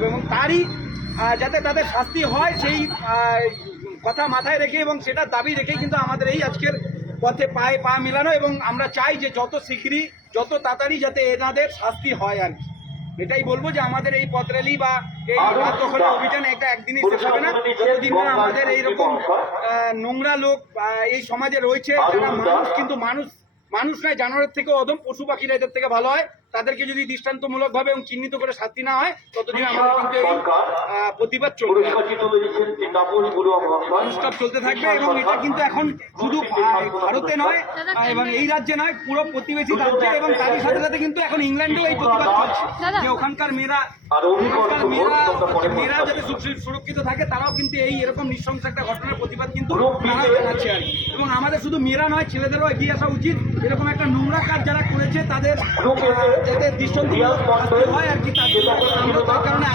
থাকবে এবং তারই যাতে তাদের শাস্তি হয় সেই কথা মাথায় রেখে এবং সেটা দাবি রেখেই কিন্তু আমাদের এই আজকের পথে পায়ে পা মেলানো এবং আমরা চাই যে যত শীঘ্রই যত তাড়াতাড়ি যাতে এনাদের শাস্তি হয় আর কি। এটাই বলবো যে আমাদের এই পথ র্যালি বা এই আত্মহত্যা অভিযান এটা একদিনই শেষ হবে না, যতদিন না আমাদের এইরকম নোংরা লোক এই সমাজে রয়েছে যারা মানুষ কিন্তু মানুষ নয়, জানোয়ারের থেকেও অদম, পশু পাখিরা এদের থেকে ভালো হয়, তাদেরকে যদি দৃষ্টান্তমূলকভাবে এবং চিহ্নিত করে শাস্তি না হয় ততদিন আমাদের কিন্তু এই প্রতিবাদ চলবে চলতে থাকবে। এবং এটা কিন্তু এখন শুধু ভারতে নয় এবং এই রাজ্যে নয়, পুরো প্রতিবেশী রাজ্যে এবং তারই সাথে সাথে কিন্তু এখন ইংল্যান্ডেও এই প্রতিবাদ চলছে যে ওখানকার মেয়েরা যাতে সুরক্ষিত থাকে, তারাও কিন্তু এই এরকম নৃশংস একটা ঘটনার প্রতিবাদ কিন্তু জানাচ্ছে আর কি। এবং আমাদের শুধু মেয়েরা নয়, ছেলেদেরও এগিয়ে আসা উচিত, এরকম একটা নোংরা কাজ যারা করেছে তাদের যাতে দৃষ্টান্ত হয় আর কি, তার কারণে